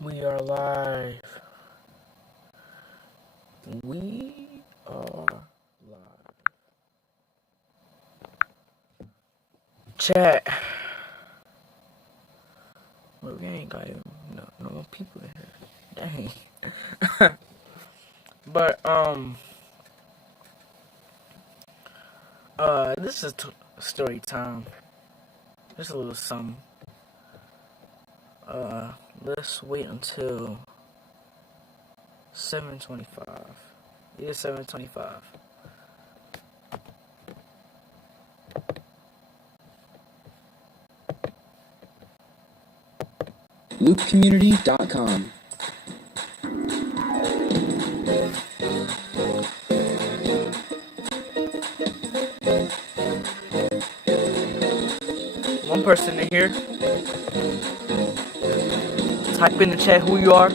We are live. We are live. Chat. Well, we ain't got even no more people in here. Dang. But this is story time. Just a little something. Let's wait until 7:25. Yeah, 7:25. LoopCommunity.com. One person in here. Type in the chat who you are.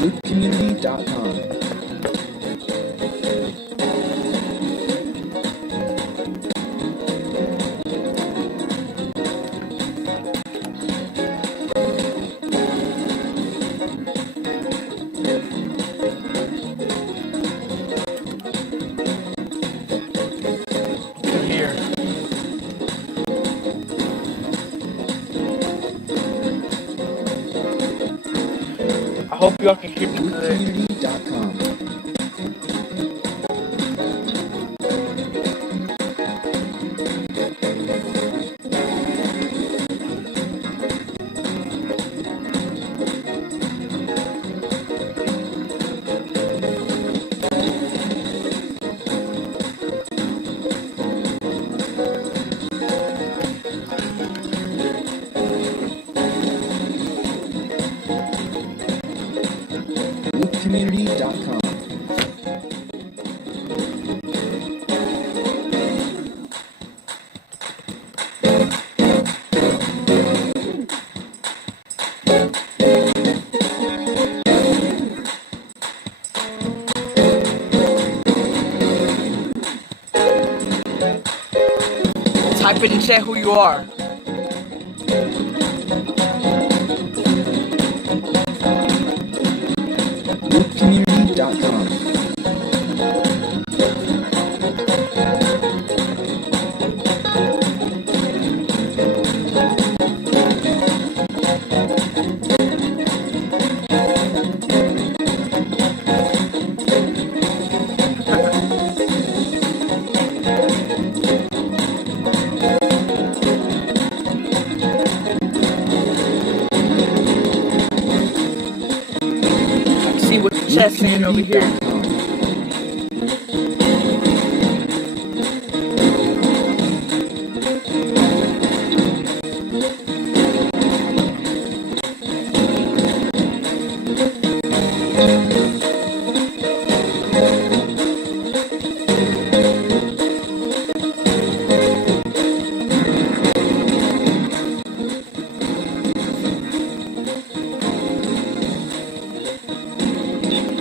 LoopCommunity.com. Here. I hope y'all can hear me good. LoopCommunity.com. LoopCommunity.com. Type in the chat who you are. LoopCommunity.com. See what the chat's saying over here.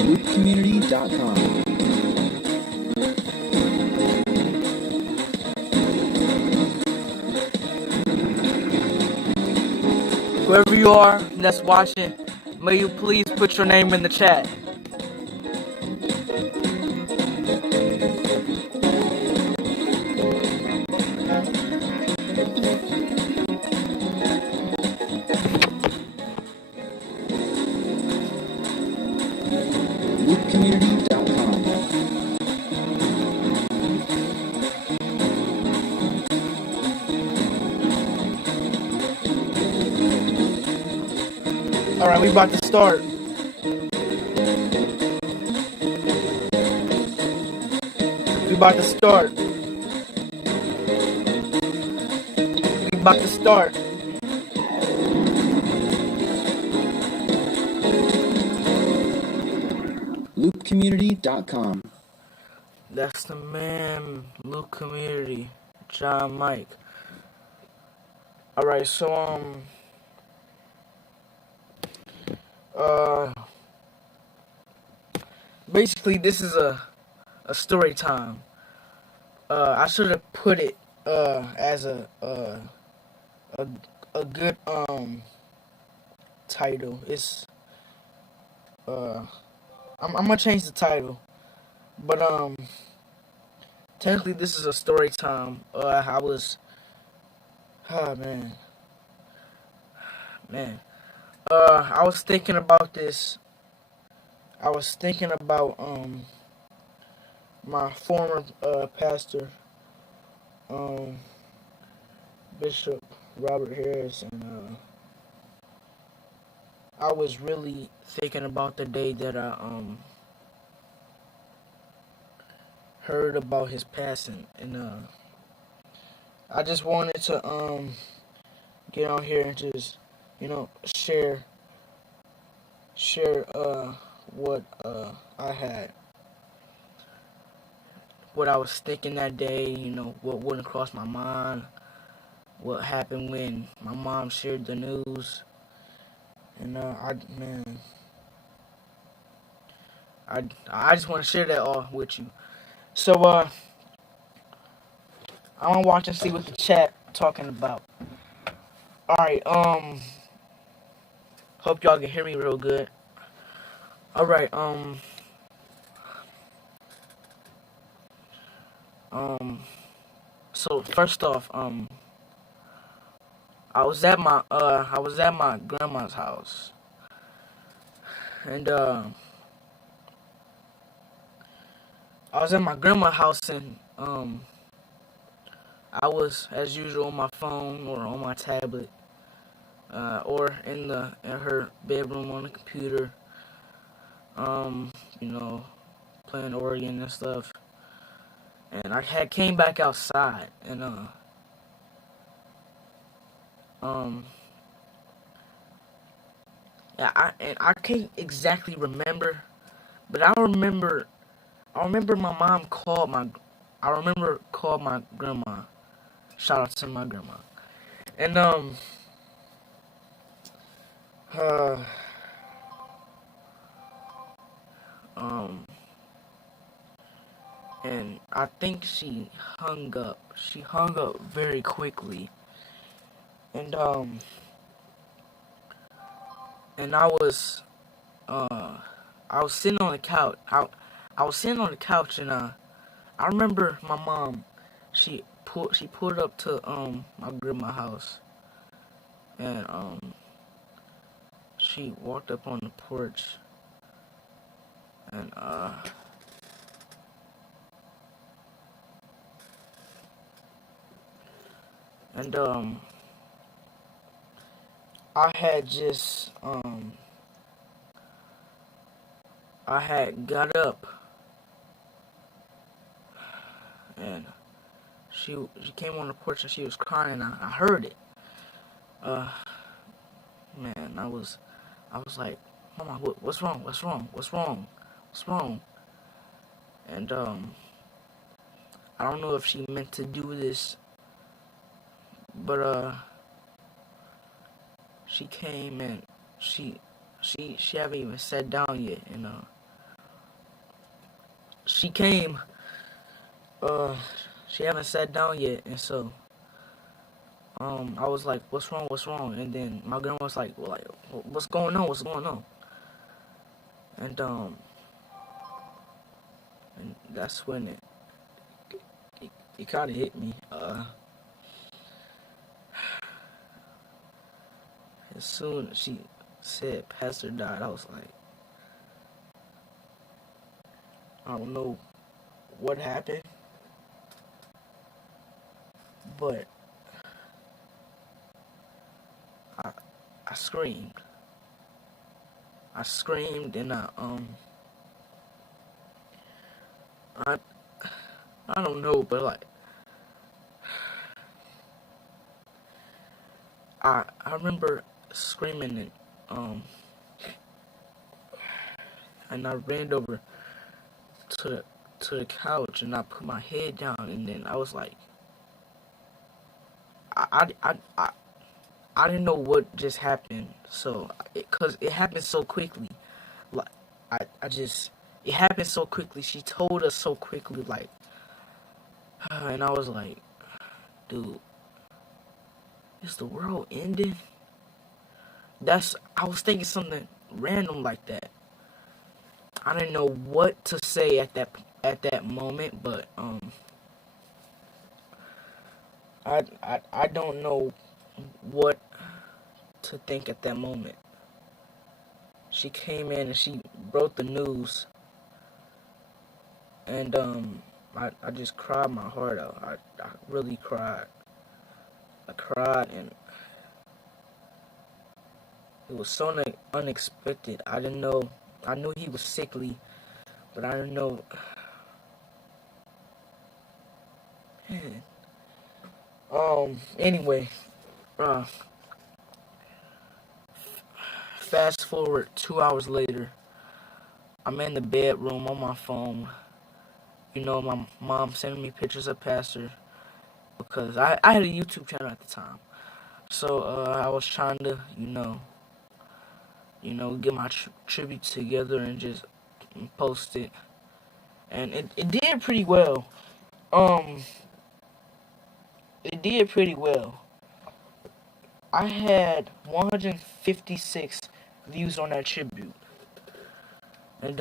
LoopCommunity.com. LoopCommunity.com. Whoever you are that's watching, may you please put your name in the chat. LoopCommunity.com. Alright, we about to start. We about to start. We about to start. LoopCommunity.com. That's the man, Luke Community, John Mike. Alright, so basically this is a story time. I should have put it as a a good title. It's I'm gonna change the title, but technically this is a story time. I was oh man. I was thinking about this. I was thinking about my former pastor, um Bishop Robert Harris, and I was really thinking about the day that I heard about his passing, and I just wanted to get on here and just share what I had, what I was thinking that day, what wouldn't cross my mind, what happened when my mom shared the news, and I just want to share that all with you. So I'm gonna watch and see what the chat talking about. All right, hope y'all can hear me real good. All right, so first off, I was at my grandma's house, and I was at my grandma's house, and I was as usual on my phone or on my tablet, or in her bedroom on the computer, you know, playing organ and stuff. And I had came back outside, and um yeah, I can't exactly remember, but I remember my mom called my I remember called my grandma. Shout out to my grandma. And uh um and I think she hung up. She hung up very quickly. And and uh I was sitting on the couch. I was sitting on the couch, and I remember my mom. She pulled up to my grandma's house, and she walked up on the porch, and and I had just I had got up, and she came on the porch, and she was crying. I heard it. Uh Man, I was like, Mama, what's wrong? What's wrong? What's wrong? What's wrong? And I don't know if she meant to do this, but she came, and she haven't even sat down yet, and she came, uh she haven't sat down yet, and so I was like, what's wrong? What's wrong? And then my grandma was like, well, like, what's going on? What's going on? And and that's when it kind of hit me. As soon as she said Pastor died, I was like, I don't know what happened, but I I screamed. I screamed, and I I don't know, but like I remember screaming, and I ran over to the couch, and I put my head down, and then I was like, I I I I, I didn't know what just happened, so cause it happened so quickly, like I just it happened so quickly. She told us so quickly, like, and I was like, dude, is the world ending? I was thinking something random like that. I didn't know what to say at that moment, but I don't know what to think at that moment. She came in and she broke the news, and I just cried my heart out. I really cried. I cried, and it was so unexpected. I didn't know. I knew he was sickly, but I didn't know. Man. Anyway, uh, fast forward 2 hours later, I'm in the bedroom on my phone. You know, my mom sending me pictures of Pastor because I had a YouTube channel at the time. So I was trying to, get my tribute together and just post it, and it did pretty well. Um, it did pretty well. I had 156 views on that tribute, and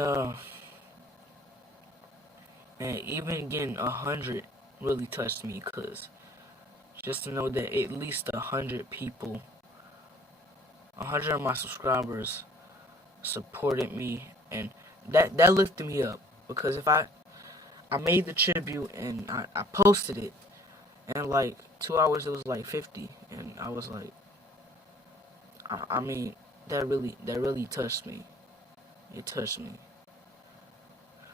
and even getting 100 really touched me, cause just to know that at least 100 people, 100 of my subscribers supported me, and that lifted me up, because if I made the tribute and I posted it, and like 2 hours it was like 50, and I was like, I mean, that really touched me. It touched me.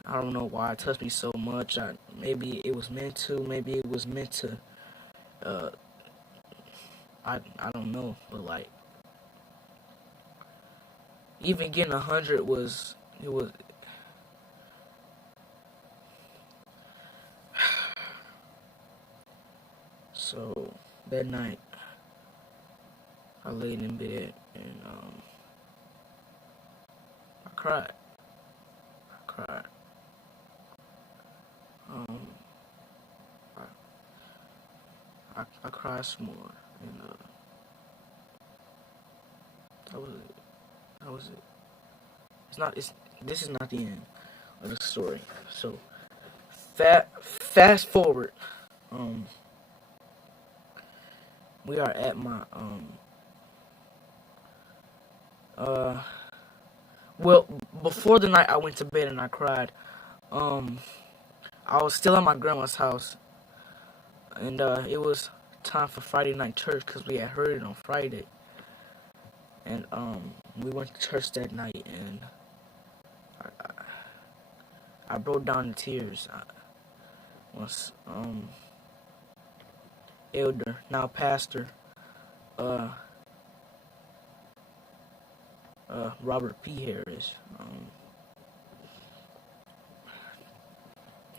I don't know why it touched me so much. Maybe it was meant to. Maybe it was meant to. Uh, I don't know, but like, even getting 100 was, it was. So that night, I laid in bed and I cried. I cried. Um, I cried some more, and that was it. That was it. It's not. It's This is not the end of the story. So, fast forward. Um, we are at my well, before the night I went to bed and I cried. Um, I was still at my grandma's house, and it was time for Friday night church because we had heard it on Friday, and we went to church that night, and I broke down in tears. Once elder, now pastor, uh, Robert P. Harris,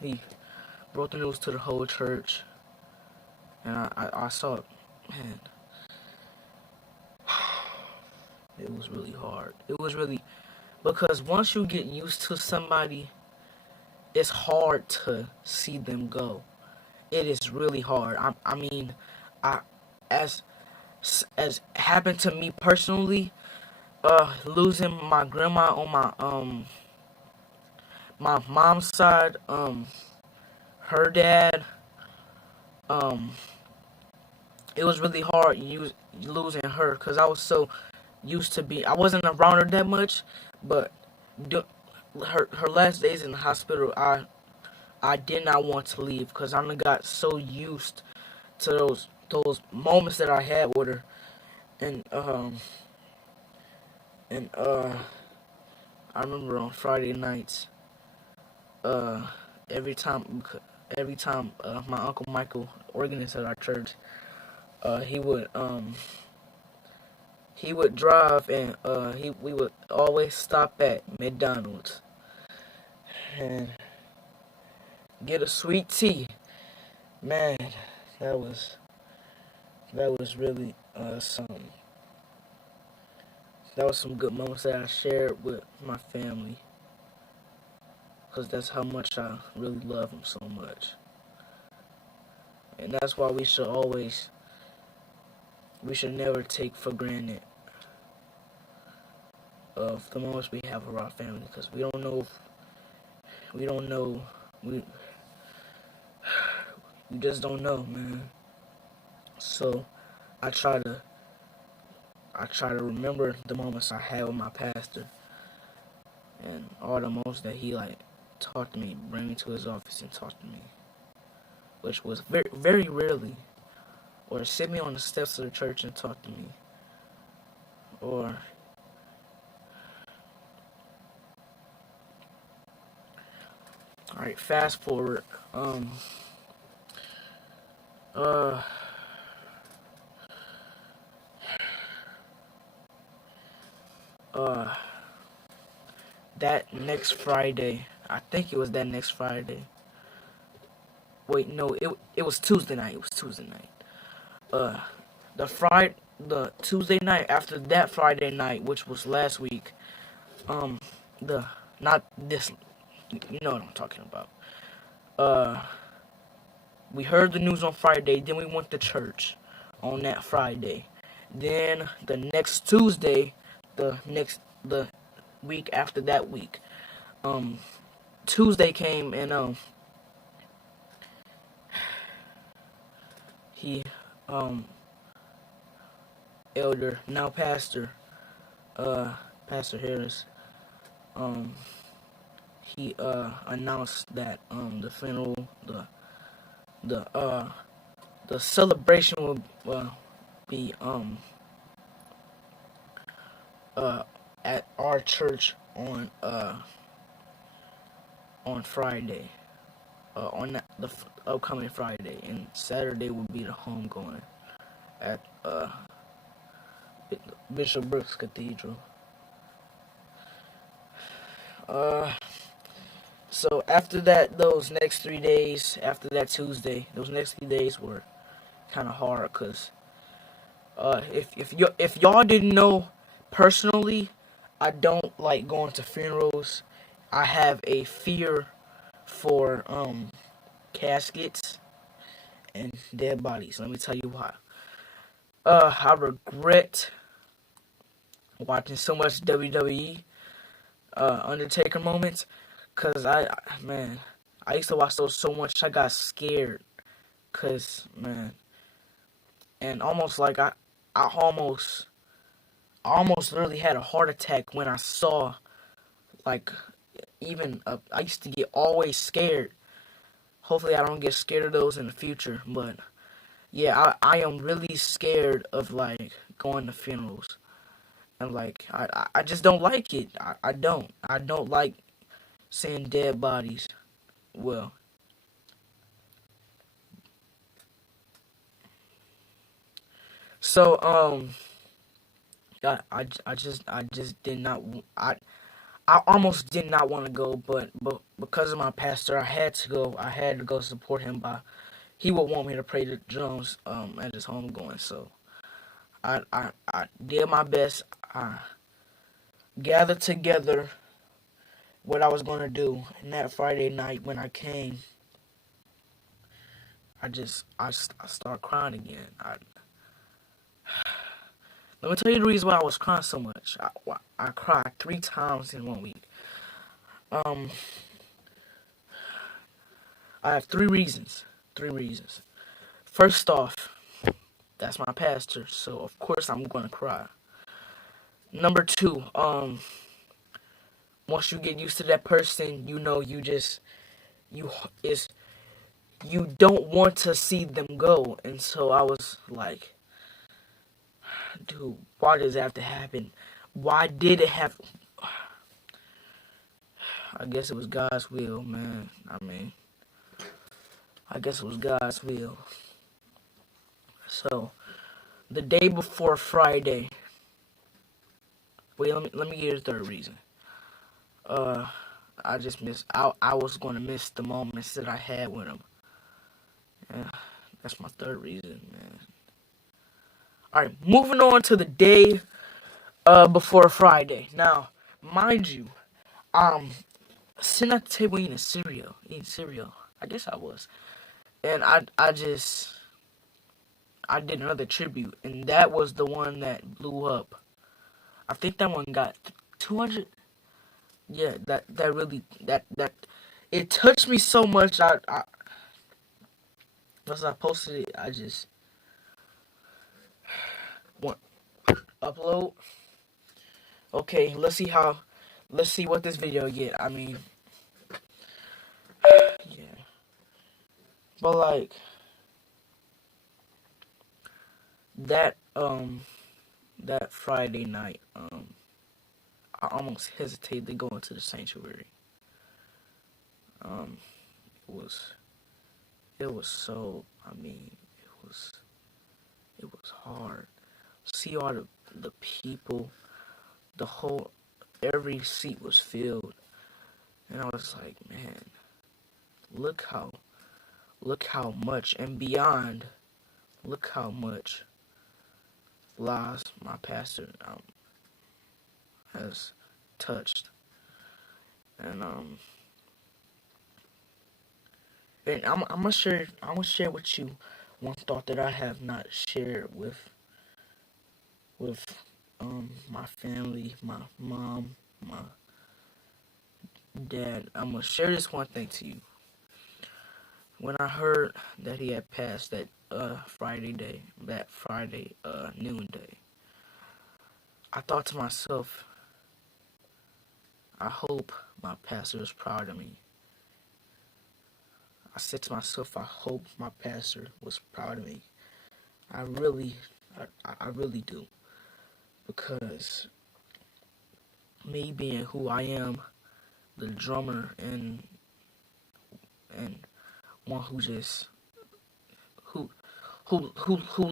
he brought the news to the whole church, and I saw it. Man, it was really hard. It was really, because once you get used to somebody, it's hard to see them go. It is really hard. I mean, I as happened to me personally, losing my grandma on my mom's side, her dad, it was really hard losing her, because I was so used to be. I wasn't around her that much, but her last days in the hospital, I did not want to leave, because I got so used to those moments that I had with her, and I remember on Friday nights, uh, every time my Uncle Michael, organist at our church, he would drive, and we would always stop at McDonald's and get a sweet tea. Man, that was really something. That was some good moments that I shared with my family. because that's how much I really love him so much. And that's why we should never take for granted of the moments we have with our family, because we don't know, we just don't know, man. So I try to remember the moments I had with my pastor, and all the moments that he like talked to me, bring me to his office and talk to me, which was very, very rarely, or sit me on the steps of the church and talk to me, or alright, fast forward, that next Friday, I think it was that next Friday. Wait, no, it was Tuesday night. It was Tuesday night. The Tuesday night after that Friday night, which was last week. Not this. You know what I'm talking about. We heard the news on Friday. Then we went to church on that Friday. Then the next Tuesday, the week after that week, Tuesday came, and he elder, now pastor, Pastor Harris, he announced that the funeral, the celebration will be at our church on Friday, on the upcoming Friday, and Saturday will be the homegoing at Bishop Brooks Cathedral. So after that, those next 3 days, after that Tuesday, those next 3 days were kind of hard, cause if y'all didn't know, personally, I don't like going to funerals. I have a fear for caskets and dead bodies. Let me tell you why. I regret watching so much WWE Undertaker moments, cause I used to watch those so much I got scared, cause man, and almost like I almost literally had a heart attack when I saw, like, even I used to get always scared. Hopefully I don't get scared of those in the future, but yeah, I am really scared of like going to funerals. And like I just don't like it. I don't like seeing dead bodies. Well, so I just did not, I almost did not want to go, but because of my pastor, I had to go. I had to go support him. He would want me to pray to Jones at his homegoing. So I did my best. I gathered together what I was going to do. And that Friday night when I came, I started crying again. Let me tell you the reason why I was crying so much. I cried 3 times in 1 week. I have 3 reasons. 3 reasons. First off, that's my pastor, so of course I'm gonna cry. Number 2, once you get used to that person, you know you don't want to see them go, and so I was like, dude, why does that have to happen? Why did it have? I guess it was God's will, man. I guess it was God's will. So, the day before Friday. Wait, let me give you the third reason. I just missed. I was gonna miss the moments that I had with him. Yeah, that's my third reason, man. All right, moving on to the day before Friday. Now, mind you, sitting at the table eating cereal. I guess I was. And I did another tribute, and that was the one that blew up. I think that one got 200. Yeah, that really that it touched me so much. I once I posted it, I just want upload. Okay, let's see what this video get. I mean, yeah, but like that that Friday night, I almost hesitated to go into the sanctuary. Um, it was so. I mean, it was hard. See all the people, the whole every seat was filled, and I was like, man, look how much and beyond, look how much lives my pastor has touched, and I'm gonna share with you one thought that I have not shared with my family, my mom, my dad. I'm gonna share this one thing to you. When I heard that he had passed that Friday noonday, I thought to myself, I hope my pastor is proud of me. I said to myself, I hope my pastor was proud of me. I really do. Because me being who I am, the drummer and one who just who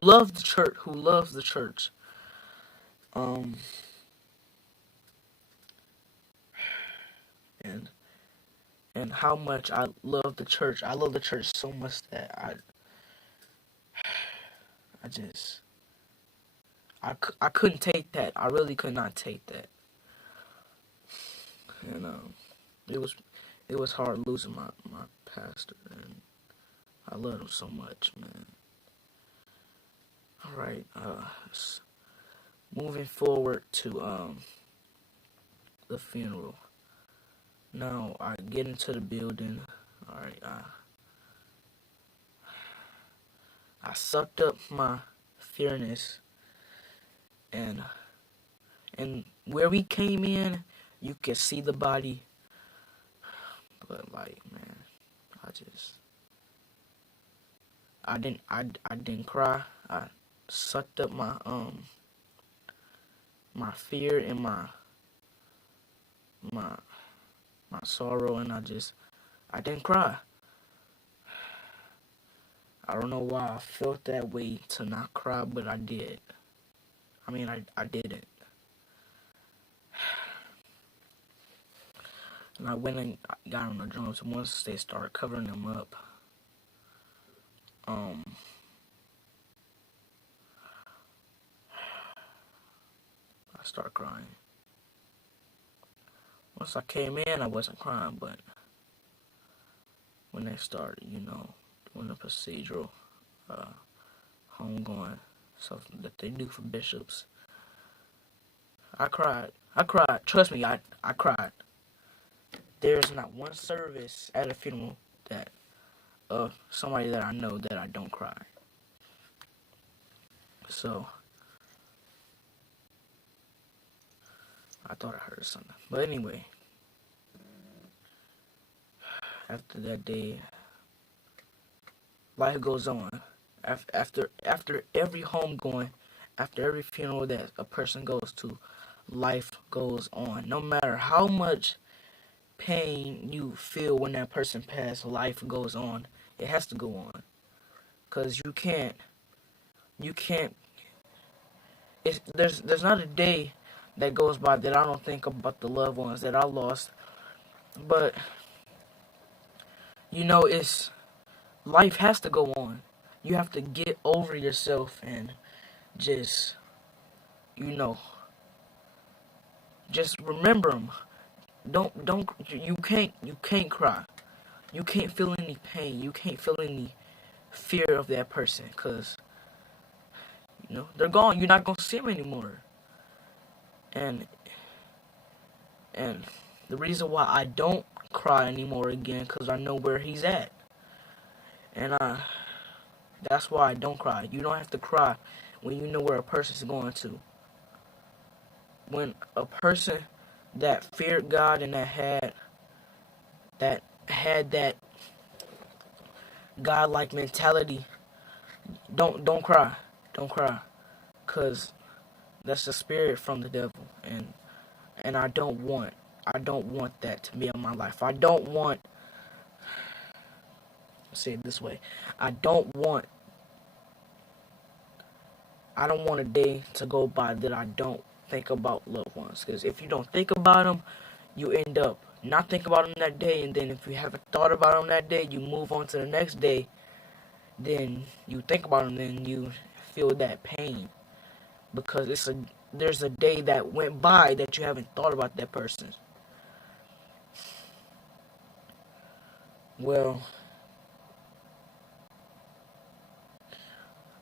loves the church, and how much I love the church. I love the church so much that I couldn't take that. I really could not take that. And it was hard losing my pastor, and I love him so much, man. All right, moving forward to the funeral. Now I get into the building. All right, I sucked up my fearness, and where we came in, you could see the body, but like, man, I didn't cry. I sucked up my fear and my sorrow, and I didn't cry. I don't know why I felt that way to not cry, but I did. I mean, I didn't. And I went and got on the drums, and once they started covering them up, I started crying. Once I came in, I wasn't crying, but when they started, doing the procedural homegoing stuff that they do for bishops, I cried. Trust me, I cried. There's not one service at a funeral that of somebody that I know that I don't cry. So I thought I heard something. But anyway, after that day, life goes on. After every homegoing, after every funeral that a person goes to, life goes on. No matter how much pain you feel when that person passed, life goes on. It has to go on. Because you can't, there's not a day that goes by that I don't think about the loved ones that I lost. But, life has to go on. You have to get over yourself and just, just remember them. You can't cry. You can't feel any pain. You can't feel any fear of that person, because they're gone. You're not gonna see them anymore. And the reason why I don't cry anymore again, because I know where he's at. And that's why I don't cry. You don't have to cry when you know where a person's going to. When a person that feared God and that had that God-like mentality, don't cry. Don't cry. Because that's the spirit from the devil. And I don't want that to be in my life. Let's say it this way. I don't want a day to go by that I don't think about loved ones. Because if you don't think about them, you end up not thinking about them that day. And then if you haven't thought about them that day, you move on to the next day. Then you think about them, then you feel that pain. Because there's a day that went by that you haven't thought about that person. Well,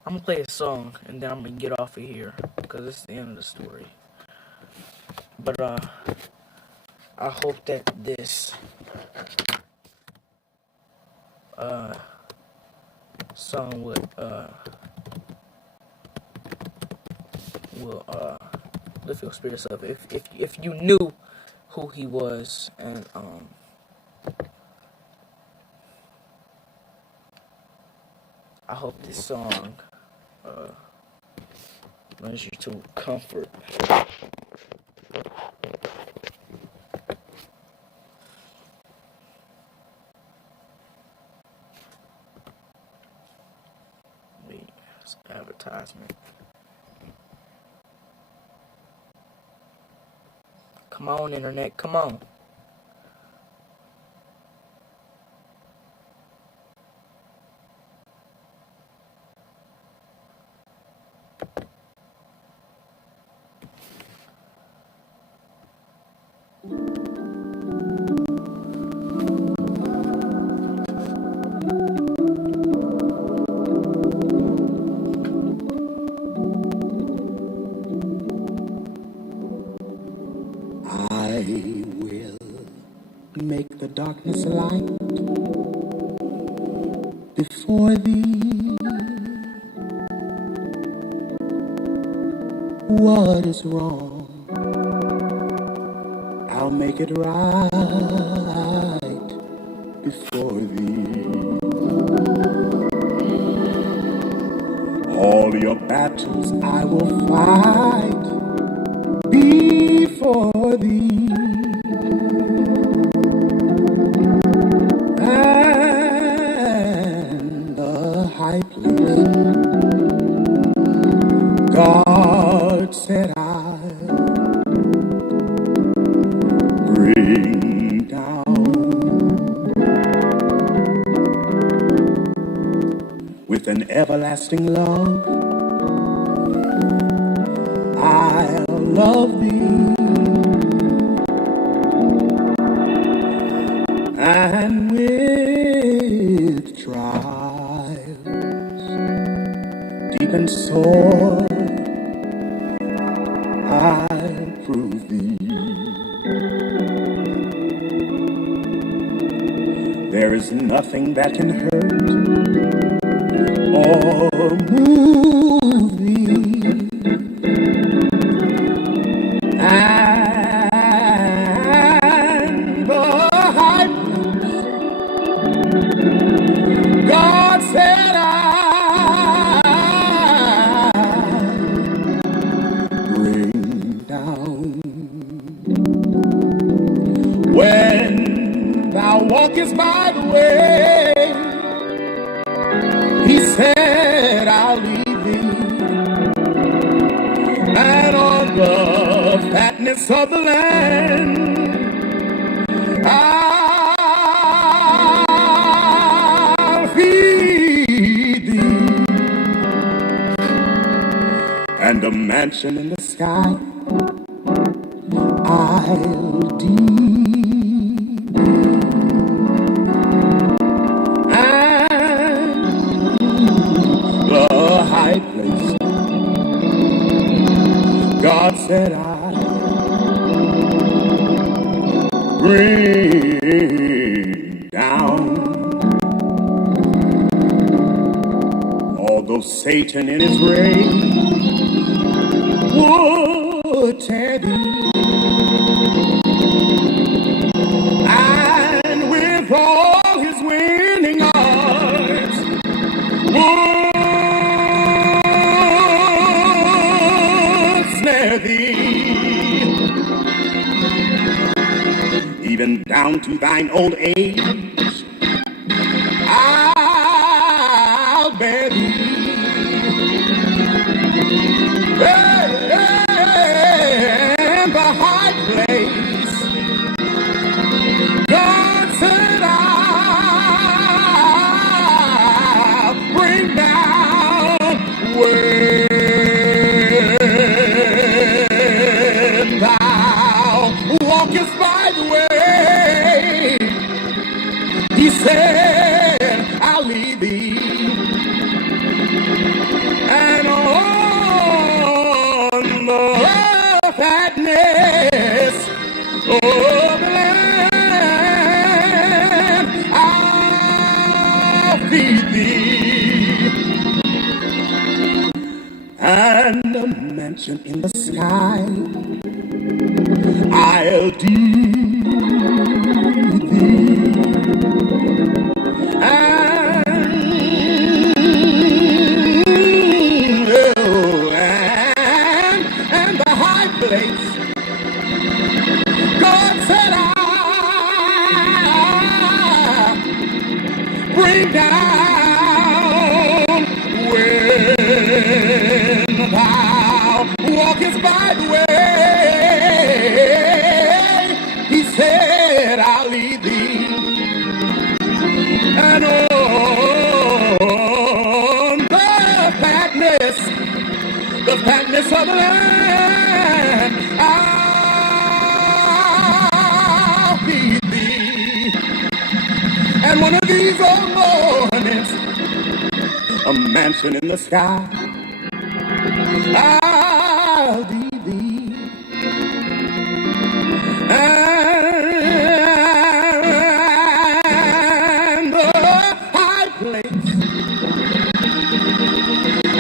I'm gonna play a song and then I'm gonna get off of here because it's the end of the story. But I hope that this song will lift your spirits up. If you knew who he was, and I hope this song brings you to comfort. Wait, it's advertisement. Come on, internet, come on. I will make the darkness light before thee. What is wrong? I'll make it right before thee. All your battles I will fight before thee. And the high place God said I'll bring down with an everlasting love. I'll love thee, and with trials deep and sore I'll prove thee. There is nothing that can hurt or move thee. And the high God said I bring down. When thou walkest by the way, he said I'll lead thee, and on the fatness of the land I'll feed thee, and a mansion in the sky I'll deed going down. Although Satan in his rage would tear thee, and with all his winning arts would snare thee, even down to thine old age. I'll bear thee. And the high place God said I'll bring down when thou walkest by the way. He said I'll lead thee, and on the fatness of the land I'll feed thee, and a mansion in the sky I'll do thee, and the high place God said I'll bring down when thou walkest by the way. He said I'll lead thee, and on the fatness of the land I'll feed thee. And one of these old mornings, a mansion in the sky I'll lead thee, and the high place,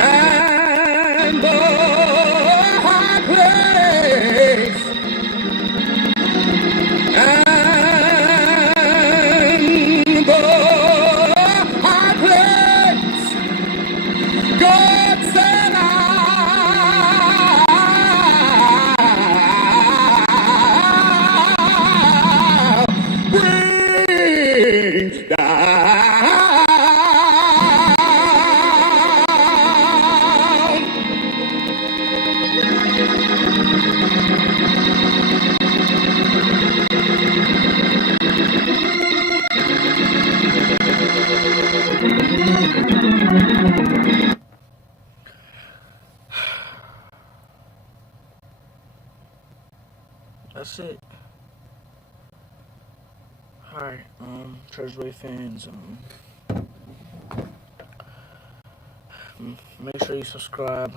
and the high place, and the high place. God said I'll bring down. That's it. Alright, Treasury fans, make sure you subscribe,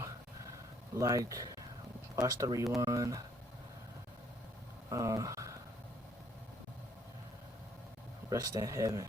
like, watch the rerun, rest in heaven.